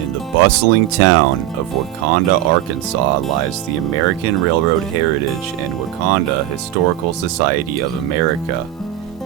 In the bustling town of Wakanda, Arkansas lies the American Railroad Heritage and Wakanda Historical Society of America,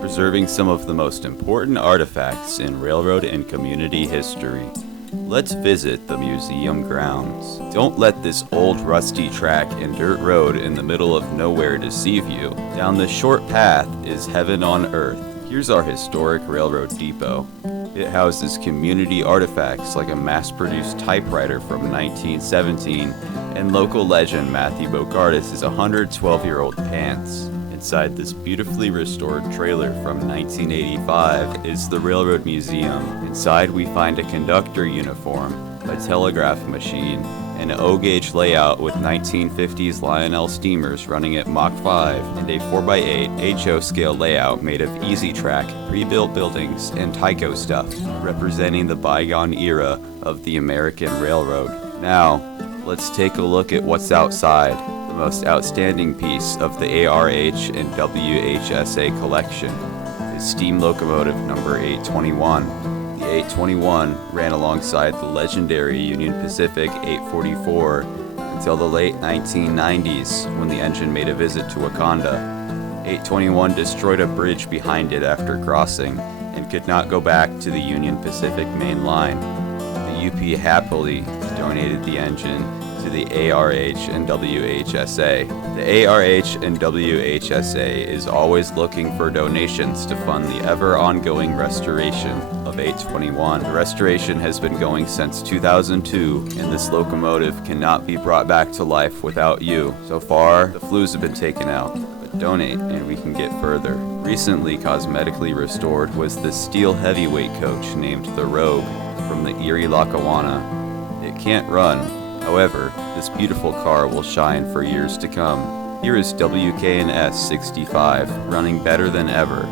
preserving some of the most important artifacts in railroad and community history. Let's visit the museum grounds. Don't let this old rusty track and dirt road in the middle of nowhere deceive you. Down this short path is heaven on earth. Here's our historic railroad depot. It houses community artifacts like a mass-produced typewriter from 1917 and local legend Matthew Bogartis' 112-year-old pants. Inside this beautifully restored trailer from 1985 is the Railroad Museum. Inside we find a conductor uniform, a telegraph machine, an O-gauge layout with 1950s Lionel steamers running at Mach 5, and a 4x8 HO scale layout made of easy-track, pre-built buildings, and Tyco stuff, representing the bygone era of the American Railroad. Now, let's take a look at what's outside, the most outstanding piece of the ARH and WHSA collection is steam locomotive number 821. The 821 ran alongside the legendary Union Pacific 844 until the late 1990s when the engine made a visit to Wakanda. 821 destroyed a bridge behind it after crossing and could not go back to the Union Pacific main line. The UP happily donated the engine to the ARH and WHSA. The ARH and WHSA is always looking for donations to fund the ever-ongoing restoration of 821. The restoration has been going since 2002, and this locomotive cannot be brought back to life without you. So far, the flues have been taken out, but donate and we can get further. Recently cosmetically restored was the steel heavyweight coach named the Rogue from the Erie Lackawanna. It can't run. However, this beautiful car will shine for years to come. Here is WKNS 65, running better than ever.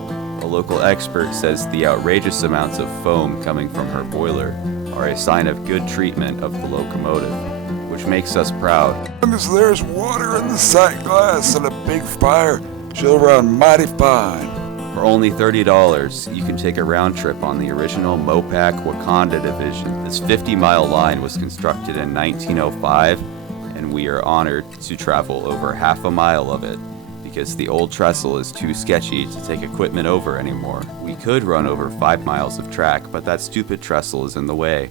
A local expert says the outrageous amounts of foam coming from her boiler are a sign of good treatment of the locomotive, which makes us proud. As long as there's water in the sight glass and a big fire, she'll run mighty fine. For only $30, you can take a round trip on the original Mopac Wakanda division. This 50-mile line was constructed in 1905, and we are honored to travel over half a mile of it because the old trestle is too sketchy to take equipment over anymore. We could run over 5 miles of track, but that stupid trestle is in the way.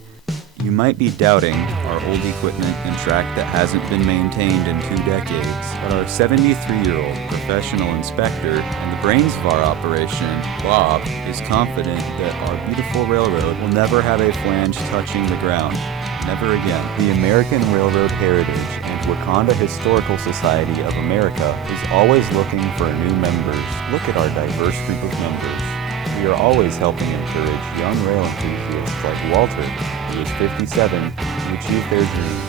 You might be doubting our old equipment and track that hasn't been maintained in 2 decades, but our 73-year-old professional inspector and the brains of our operation, Bob, is confident that our beautiful railroad will never have a flange touching the ground. Never again. The American Railroad Heritage and Wakanda Historical Society of America is always looking for new members. Look at our diverse group of members. We are always helping encourage young rail enthusiasts like Walter, who is 57, to achieve their dreams.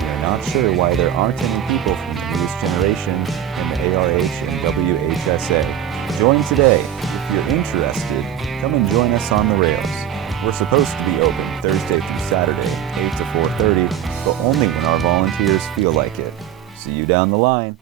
We are not sure why there aren't any people from the newest generation in the ARH and WHSA. Join today. If you're interested, come and join us on the rails. We're supposed to be open Thursday through Saturday, 8 to 4:30, but only when our volunteers feel like it. See you down the line.